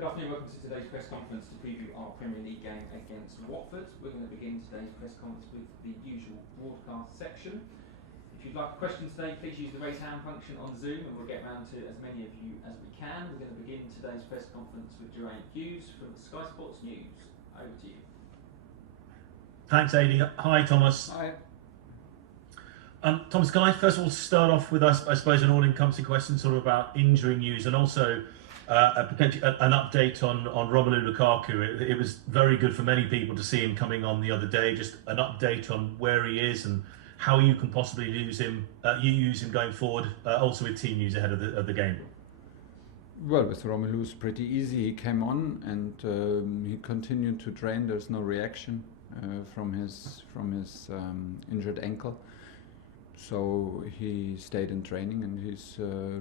Good afternoon, welcome to today's press conference to preview our Premier League game against Watford. We're going to begin today's press conference with the usual broadcast section. If you'd like a question today, please use the raise hand function on Zoom and we'll get round to as many of you as we can. We're going to begin today's press conference with Jorgi Hughes from Sky Sports News. Over to you. Thanks, Adi. Hi, Thomas. Hi. Thomas, can I first of all start off with, I suppose, an all-encompassing question sort of about injury news and also an update on Romelu Lukaku. It was very good for many people to see him coming on the other day. Just an update on where he is and how you can possibly use him going forward. Also with team news ahead of the game. Well, with Romelu it's pretty easy. He came on and he continued to train. There's no reaction from his injured ankle. So he stayed in training and he's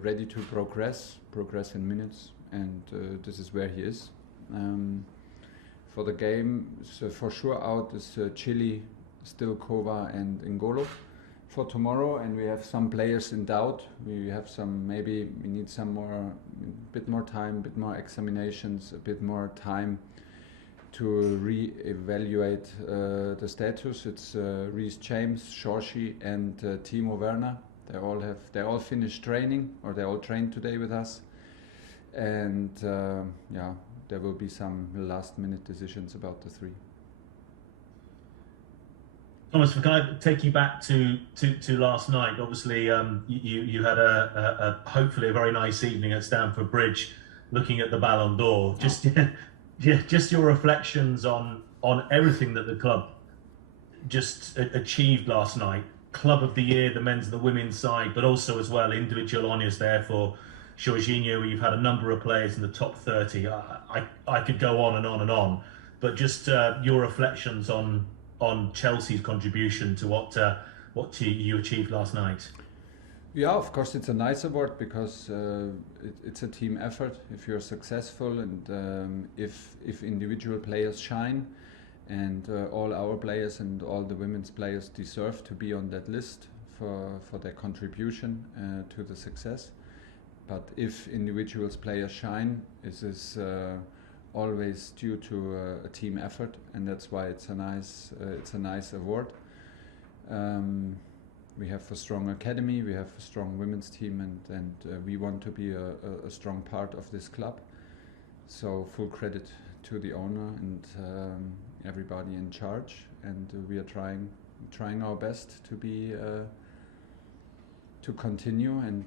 ready to progress in minutes, and this is where he is. For the game, so for sure out is Chile, still Kova and Ngolo for tomorrow, and we have some players in doubt. We have some, maybe we need a bit more time, a bit more examinations, a bit more time to re-evaluate the status. It's Reece James, Jorgi and Timo Werner. They all finished training, or they all trained today with us. And yeah, there will be some last-minute decisions about the three. Thomas, can I take you back to last night? Obviously, you had a hopefully a very nice evening at Stamford Bridge, looking at the Ballon d'Or. Just your reflections on everything that the club just achieved last night. Club of the Year, the men's and the women's side, but also as well individual honours there for Jorginho, where you've had a number of players in the top 30. I could go on and on and on, but just your reflections on Chelsea's contribution to what you achieved last night. Yeah, of course it's a nice award because it's a team effort. If you're successful and if individual players shine, and all our players and all the women's players deserve to be on that list for their contribution to the success. But if individuals players shine, this is always due to a team effort, and that's why it's a nice award. We have a strong academy, we have a strong women's team, and we want to be a strong part of this club. So full credit to the owner and everybody in charge, and we are trying our best to be to continue and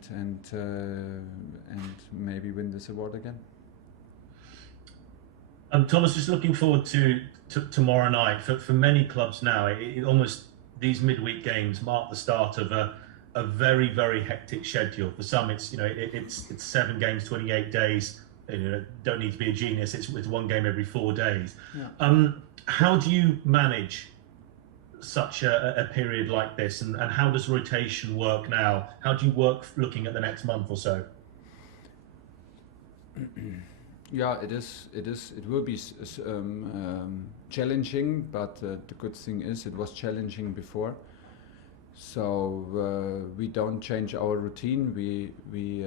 maybe win this award again. Thomas, just looking forward to tomorrow night. For many clubs now, it almost these midweek games mark the start of a very, very hectic schedule. For some, it's 7 games, 28 days. Don't need to be a genius. It's one game every 4 days. Yeah. How do you manage such a period like this, and how does rotation work now? How do you work looking at the next month or so? Yeah, it will be challenging, but the good thing is it was challenging before. So we don't change our routine. We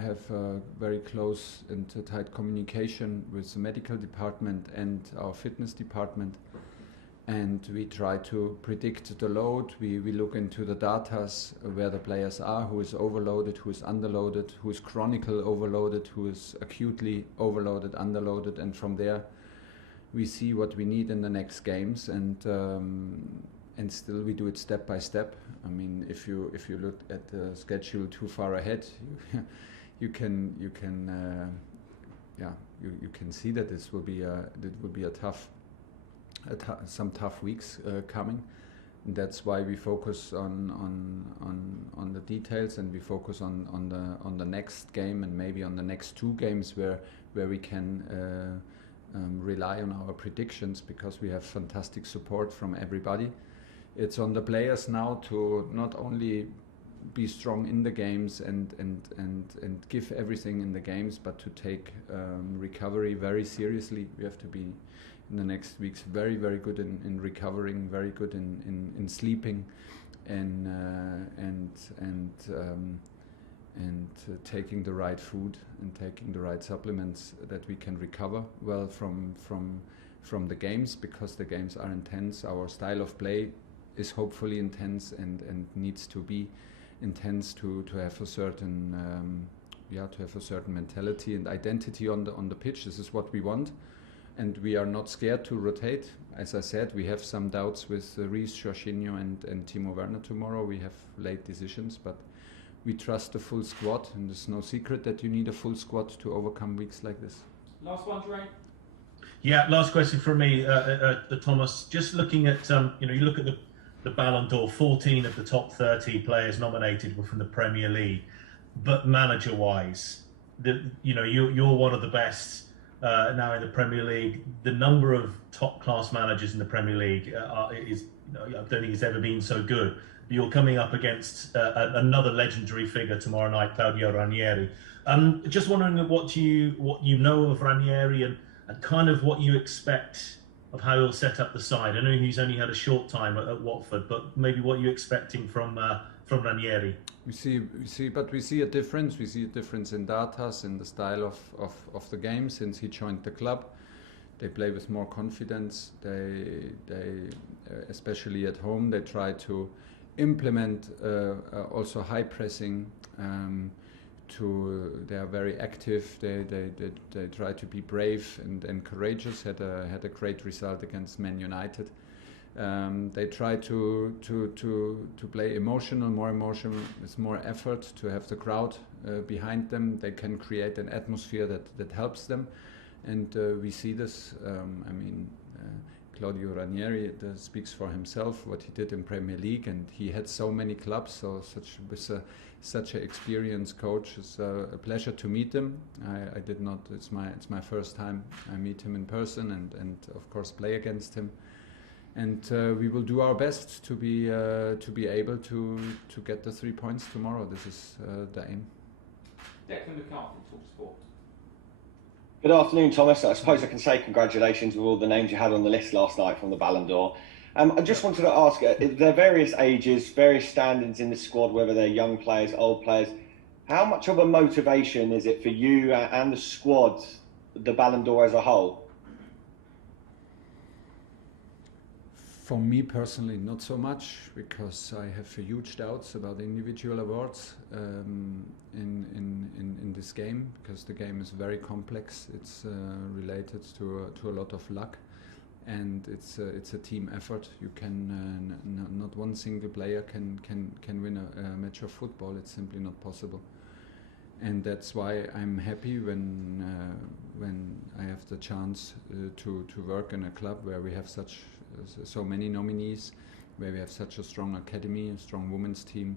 have very close and tight communication with the medical department and our fitness department, and we try to predict the load. We look into the data where the players are, who is overloaded, who is underloaded, who is chronically overloaded, who is acutely overloaded, underloaded, and from there we see what we need in the next games, and still we do it step by step. I mean, if you look at the schedule too far ahead, you can see that this will be some tough weeks coming. And that's why we focus on the details, and we focus on the next game and maybe on the next 2 games where we can rely on our predictions, because we have fantastic support from everybody. It's on the players now to not only be strong in the games and give everything in the games, but to take recovery very seriously. We have to be in the next weeks very, very good in recovering, very good in sleeping, and and taking the right food and taking the right supplements, that we can recover well from the games, because the games are intense. Our style of play is hopefully intense and needs to be intense to have a certain mentality and identity on the pitch. This is what we want, and we are not scared to rotate. As I said, we have some doubts with Reece, Jorginho and Timo Werner tomorrow. We have late decisions, but we trust the full squad, and there's no secret that you need a full squad to overcome weeks like this. Last one, Jermaine. Yeah, last question from me, Thomas. Just looking at, you look at the Ballon d'Or, 14 of the top 30 players nominated were from the Premier League, but manager-wise, you're one of the best now in the Premier League. The number of top-class managers in the Premier League I don't think it's ever been so good. You're coming up against another legendary figure tomorrow night, Claudio Ranieri. Just wondering what you know of Ranieri and kind of what you expect of how he'll set up the side. I know he's only had a short time at Watford, but maybe what you're expecting from Ranieri. We see a difference. We see a difference in Datas, in the style of the game since he joined the club. They play with more confidence. They especially at home, they try to implement also high pressing. They are very active. They try to be brave and courageous. Had a great result against Man Utd. They try to play more emotional, with more effort, to have the crowd behind them. They can create an atmosphere that helps them, and we see this. Claudio Ranieri speaks for himself, what he did in Premier League, and he had so many clubs. So such an experienced coach. It's a pleasure to meet him. I did not. It's my first time I meet him in person, and of course play against him. And we will do our best to be able to get the 3 points tomorrow. This is the aim. Declan McCarthy, TalkSport. Good afternoon, Thomas. I suppose I can say congratulations with all the names you had on the list last night from the Ballon d'Or. I just wanted to ask, there are various ages, various standings in the squad, whether they're young players, old players. How much of a motivation is it for you and the squad, the Ballon d'Or as a whole? For me personally, not so much, because I have huge doubts about individual awards in this game, because the game is very complex. It's related to a lot of luck, and it's a team effort. You can not one single player can win a match of football. It's simply not possible, and that's why I'm happy when I have the chance to work in a club where we have so many nominees, where we have such a strong academy, a strong women's team.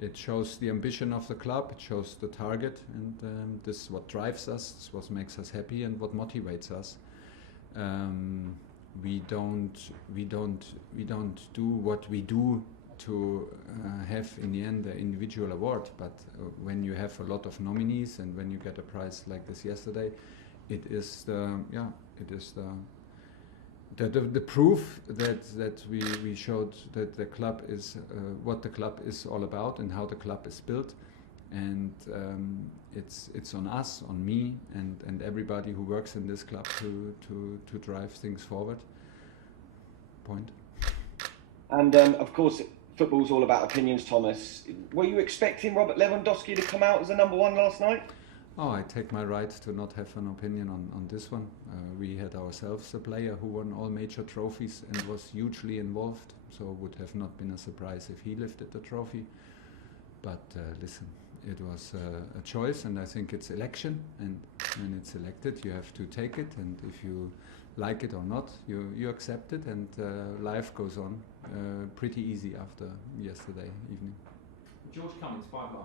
It shows the ambition of the club, it shows the target, and this is what drives us, this is what makes us happy and what motivates us. We don't do what we do to have in the end an individual award, but when you have a lot of nominees and when you get a prize like this yesterday, it is the proof that we showed that the club is what the club is all about and how the club is built, and it's on us, on me, and everybody who works in this club to drive things forward. Point. And of course, football's all about opinions, Thomas. Were you expecting Robert Lewandowski to come out as the number one last night? Oh, I take my right to not have an opinion on this one. We had ourselves a player who won all major trophies and was hugely involved, so it would have not been a surprise if he lifted the trophy. But listen, it was a choice, and I think it's election, and when it's elected you have to take it, and if you like it or not, you accept it, and life goes on pretty easy after yesterday evening. George Cummings, 5 Live.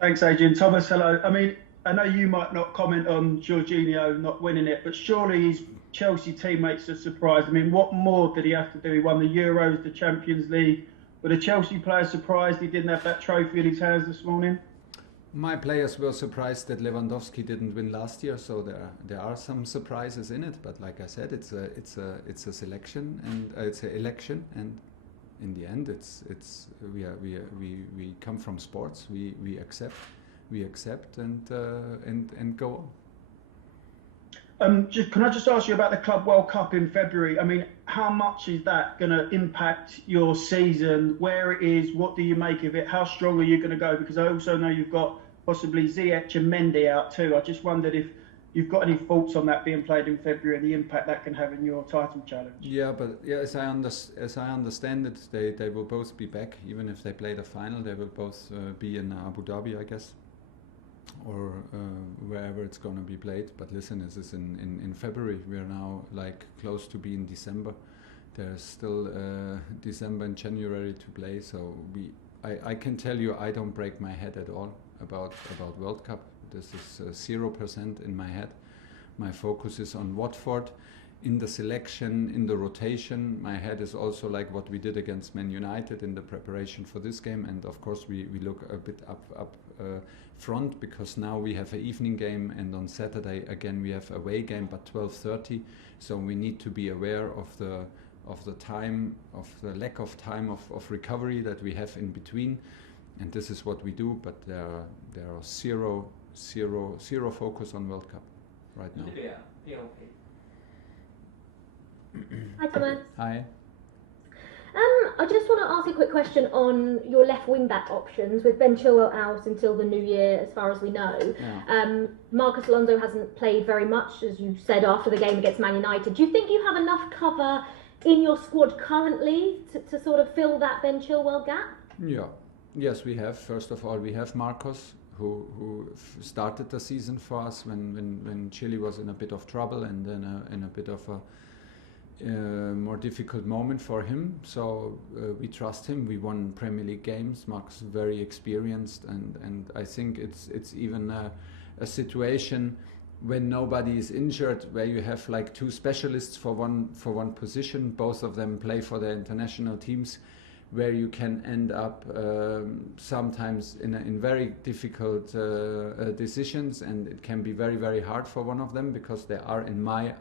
Thanks, Adrian. Thomas, hello. I mean, I know you might not comment on Jorginho not winning it, but surely his Chelsea teammates are surprised. I mean, what more did he have to do? He won the Euros, the Champions League. Were the Chelsea players surprised he didn't have that trophy in his hands this morning? My players were surprised that Lewandowski didn't win last year, so there are some surprises in it. But like I said, it's a selection and it's an election, and in the end, we come from sports. We accept and go on. Can I just ask you about the Club World Cup in February? I mean, how much is that going to impact your season? Where it is? What do you make of it? How strong are you going to go? Because I also know you've got possibly Ziyech and Mendy out too. I just wondered if you've got any thoughts on that being played in February and the impact that can have in your title challenge. Yeah, but as I understand it, they will both be back. Even if they play the final, they will both be in Abu Dhabi, I guess, or wherever it's going to be played. But listen, this is in February. We are now like close to be in December. There's still December and January to play. So I can tell you, I don't break my head at all about World Cup. This is 0% in my head. My focus is on Watford, in the selection, in the rotation. My head is also like what we did against Man United in the preparation for this game. And of course we look a bit up front, because now we have an evening game, and on Saturday again we have away game, but 12:30. So we need to be aware of the time, of the lack of time of recovery that we have in between. And this is what we do, but there are zero focus on World Cup right now. Hi Thomas. Hi. I just want to ask a quick question on your left wing back options, with Ben Chilwell out until the new year, as far as we know. Yeah. Marcus Alonso hasn't played very much, as you said after the game against Man United. Do you think you have enough cover in your squad currently to sort of fill that Ben Chilwell gap? Yeah. Yes, we have. First of all, we have Marcos, who started the season for us when Chile was in a bit of trouble, and then in a bit of a more difficult moment for him. So we trust him. We won Premier League games. Marcos is very experienced, and I think it's even a situation when nobody is injured, where you have like two specialists for one position. Both of them play for their international teams, where you can end up sometimes in very difficult decisions, and it can be very, very hard for one of them, because they are, in my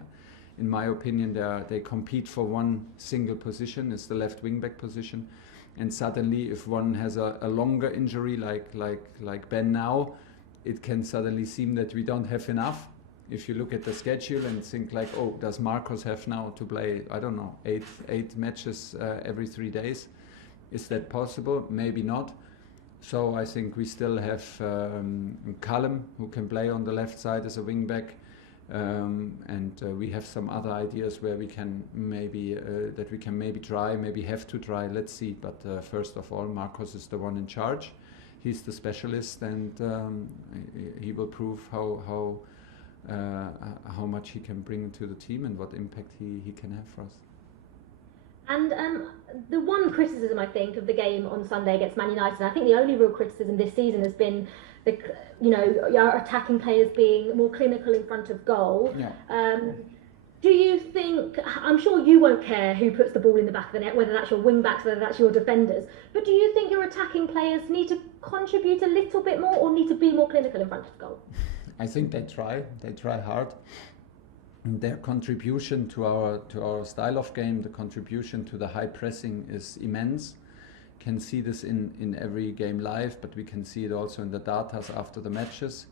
opinion, they compete for one single position. It's the left wing back position, and suddenly if one has a longer injury like Ben now, it can suddenly seem that we don't have enough. If you look at the schedule and think like, oh, does Marcos have now to play, I don't know, eight matches every 3 days? Is that possible? Maybe not. So I think we still have Callum, who can play on the left side as a wing back, and we have some other ideas where we can maybe try, maybe have to try. Let's see. But first of all, Marcos is the one in charge. He's the specialist, and he will prove how much he can bring to the team and what impact he can have for us. And the one criticism, I think, of the game on Sunday against Man United, and I think the only real criticism this season has been our attacking players being more clinical in front of goal. Yeah. Do you think, I'm sure you won't care who puts the ball in the back of the net, whether that's your wing backs, whether that's your defenders, but do you think your attacking players need to contribute a little bit more, or need to be more clinical in front of goal? I think they try hard. Their contribution to our style of game, the contribution to the high pressing is immense. Can see this in every game live, but we can see it also in the data after the matches.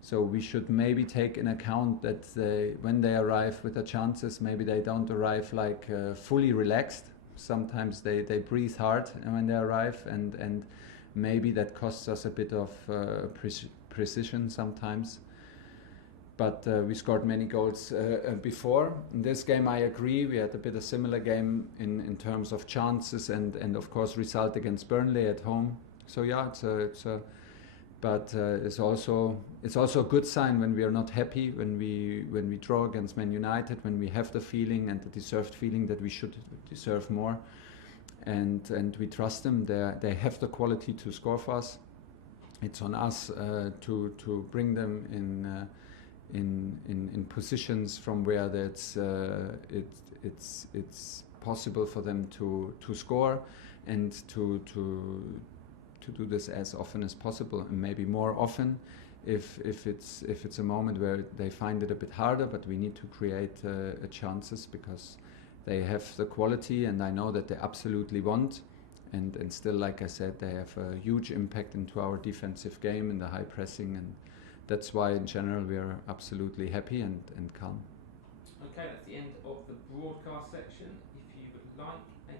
So we should maybe take in account that when they arrive with the chances, maybe they don't arrive like fully relaxed. Sometimes they breathe hard when they arrive, and maybe that costs us a bit of precision sometimes. But we scored many goals before. In this game, I agree, we had a bit of similar game in terms of chances and of course result against Burnley at home. So yeah, it's also a good sign when we are not happy, when we draw against Man United, when we have the feeling and the deserved feeling that we should deserve more, and we trust them. They have the quality to score for us. It's on us to bring them in positions from where it's possible for them to score, and to do this as often as possible, and maybe more often if it's a moment where they find it a bit harder. But we need to create chances, because they have the quality, and I know that they absolutely want. And still, like I said, they have a huge impact into our defensive game and the high pressing, and that's why in general we are absolutely happy and calm. Okay, that's the end of the broadcast section. If you would like